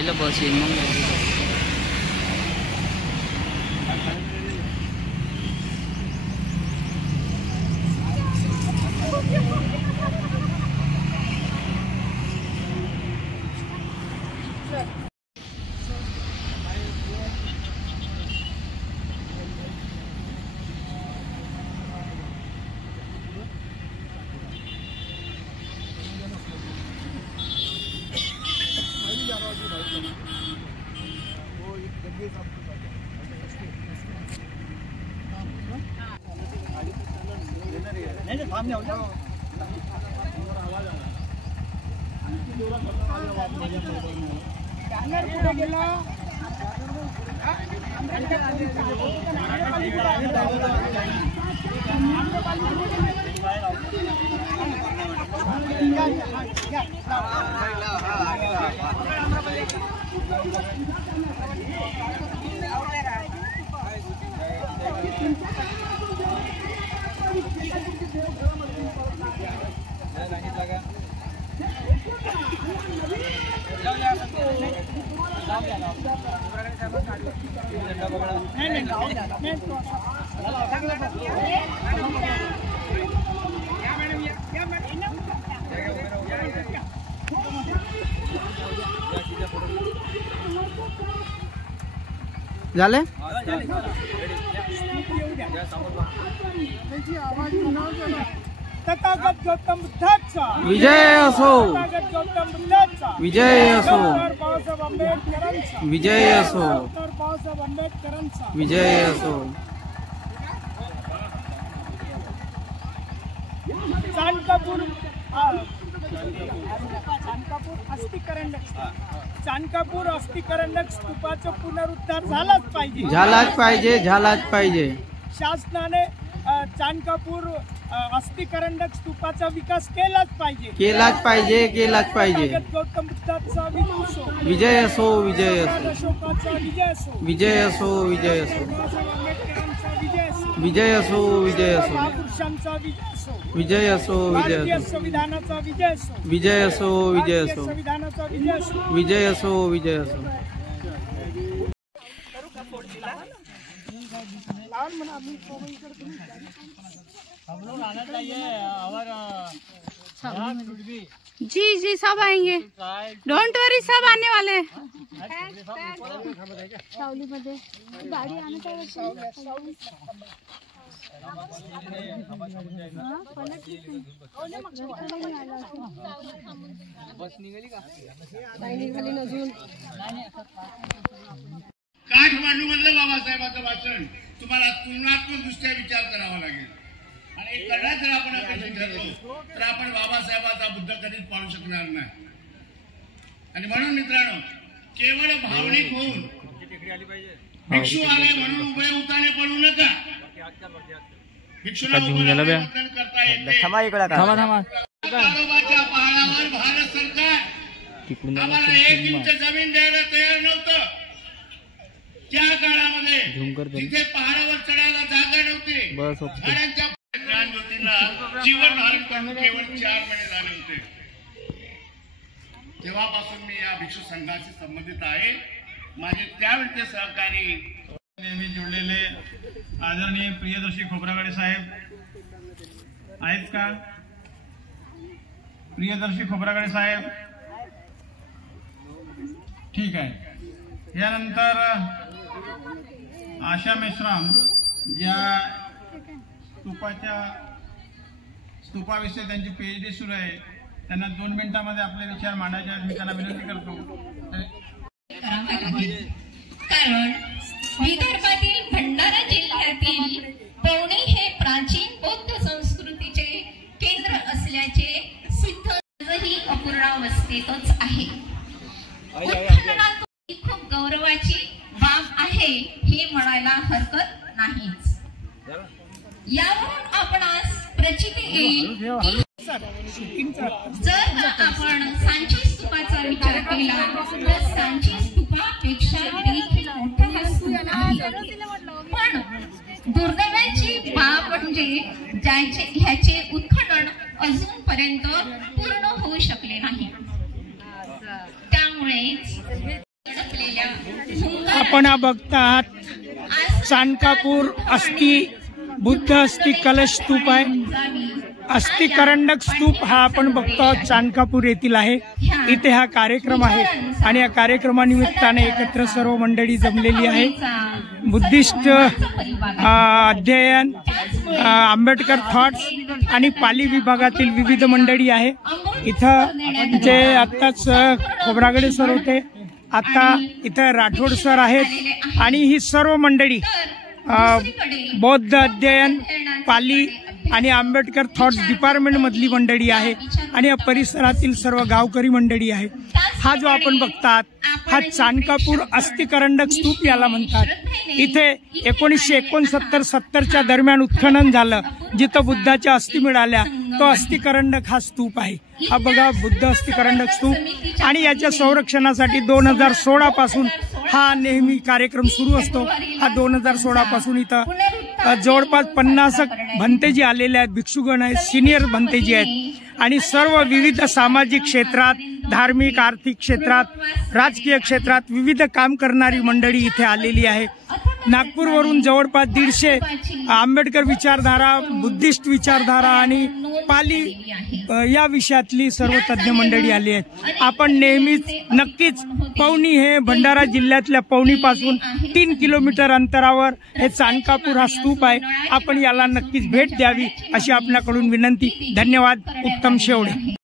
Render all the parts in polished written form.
पहिलं बस येईल मग झाले तथागत गौतम बुद्धाचा विजय असो तथागत गौतम बुद्धाचा विजय असो बाबासाहेब आंबेडकरांचा विजय असो बाबासाहेब आंबेडकरांचा विजय असो चाणकापूर चाणकापूर अस्थिकरंडक स्तूपाचा पुनरुद्धार झालाच पाहिजे शासनाने चाणकापूर अस्थिकरंडक स्तूपाचा विकास केलाच पाहिजे गौतम बुद्धाचा विजय असो अशोकाचा विजय असो महापुरुषांचा विजय असो भारतीय संविधानाचा विजय असो जी सब आएंगे, डोंट वरी, सब आने वाले हैं। गाड़ी आने काठमांडूमधलं बाबासाहेबांचं भाषण तुम्हाला तुलनात्मक दृष्ट्या विचार करावा लागेल आणि एक करण्यात जर आपण अपेक्षित ठरलो तर आपण बाबासाहेबांचा बुद्ध कधीच पाळू शकणार नाही। आणि म्हणून मित्रांनो, केवळ भावनिक होऊन भिक्षू आले म्हणून उभे उताने पडू नका। भिक्षूला उभं करता येते। ताडोबाच्या पहाडावर भारत सरकार आम्हाला 1 इंच जमीन द्यायला तयार नव्हतं। त्या काळामध्ये जिथे पहाडावर चढायला जागा नव्हती, झाडांच्या ज्योतींना जीवन धारण करून केवळ 4 महिने झाले होते। तेव्हापासून मी या भिक्षू संघाशी संबंधित आहे। माझे त्यावेळचे सहकारी नेहमी जोडलेले आदरणीय प्रियदर्शी खोब्रागडे साहेब आहेत का? प्रियदर्शी खोब्रागडे साहेब, ठीक आहे। यानंतर आशा मेश्राम, ज्या स्तूपाविषयी त्यांची PhD सुरू आहे, त्यांना 2 मिनिटांमध्ये आपले विचार मांडायचे आहेत। मी त्यांना विनंती करतो। कारण विदर्भातील भंडारा जिल्ह्यातील पवनी हे प्राचीन बौद्ध संस्कृतीचे केंद्र असल्याचे सिद्ध आजही अपूर्णावस्थेतच आहे। उत्खननातून खूप गौरवाची बाब आहे हे म्हणायला हरकत नाहीच। यावरून आपणास प्रचिती येईल की जर आपण सांची स्तूपाचा विचार केला तर सांची स्तूपापेक्षा देखील मोठे स्तूप आहे। पण दुर्दैवाची बाब म्हणजे ह्याचे उत्खनन अजूनपर्यंत पूर्ण होऊ शकले नाही। त्यामुळे आपण हा बघता आहात चाणकापूर बुद्ध अस्थि कलश स्तूप आहे. अस्थि करंडक स्तूप हा आपण बघतो आहोत चाणकापूर येथील आहे. इथे हा कार्यक्रम आहे आणि या कार्यक्रमानिमित्ताने एकत्र सर्व मंडळी जमलेली आहे. बुद्धिस्ट अध्ययन, आंबेडकर थॉट्स आणि पाली विभागातील विविध मंडळी आहे. इथं जे आत्ताच खोब्रागडे सर होते, आता इथं राठोड सर आहेत आणि ही सर्व मंडळी बौद्ध अध्ययन, पाली आणि आंबेडकर थॉट्स डिपार्टमेंट मधली मंडळी आहे आणि या परिसरातील सर्व गावकरी मंडळी आहे. हा जो आपण बघतात हा चाणकापूर अस्थि करंडक स्तूप याला म्हणतात. इथे 1969-70च्या दरम्यान उत्खनन झालं, जिथं बुद्धाच्या अस्थि मिळाल्या, तो अस्थि करंडक हा स्तूप आहे. हा बघा बुद्ध अस्थि करंडक स्तूप आणि याच्या संरक्षणासाठी 2016 पासून हा नेहमी कार्यक्रम सुरू असतो. हा 2016 पासून इथं जवळपास 50 भंतेजी आलेले आहेत, भिक्षुगण आहेत, सिनियर भंतेजी आहेत आणि सर्व विविध सामाजिक क्षेत्रात, धार्मिक, आर्थिक क्षेत्रात, राजकीय क्षेत्रात विविध काम करणारी मंडळी इथे आलेली आहे. नागपूरवरून जवळपास 150 आंबेडकर विचारधारा, बुद्धिस्ट विचारधारा आणि पाली या विषयातली सर्व तज्ज्ञ मंडळी आली आहे. आपण नेहमीच नक्कीच पवनी हे भंडारा जिल्ह्यातल्या पवनीपासून 3 किलोमीटर अंतरावर हे चाणकापूर हा स्तूप आहे. आपण याला नक्कीच भेट द्यावी अशी आपल्याकडून विनंती. धन्यवाद. उत्तम शेवडे.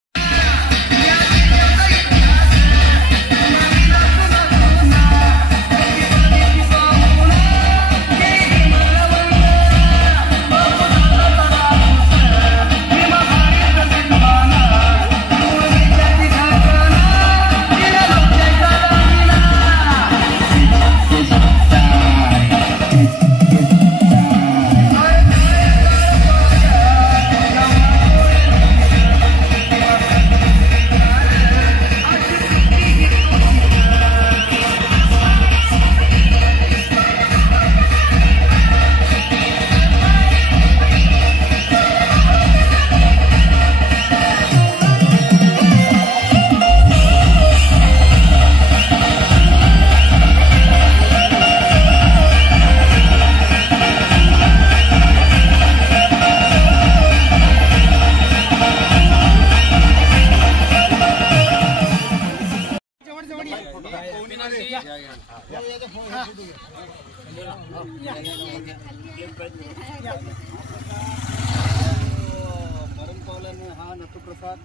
हा नथुप्रसाद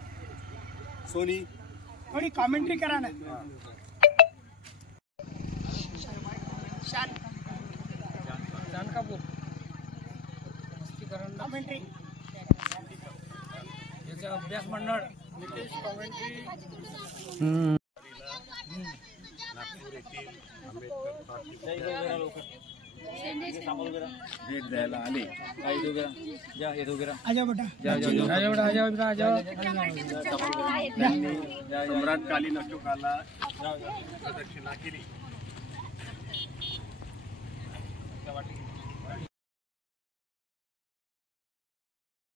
सोनी थोडी कॉमेंट्री करा ना. चाणकापूर कॉमेंट्री याचा अभ्यास मंडळ नितेश कॉमेंट्री. नागपूर येथील आंबेडकर भेट द्यायला आले. आजा बेटा, सम्राट कालीन अशोकाला प्रदक्षिणा केली.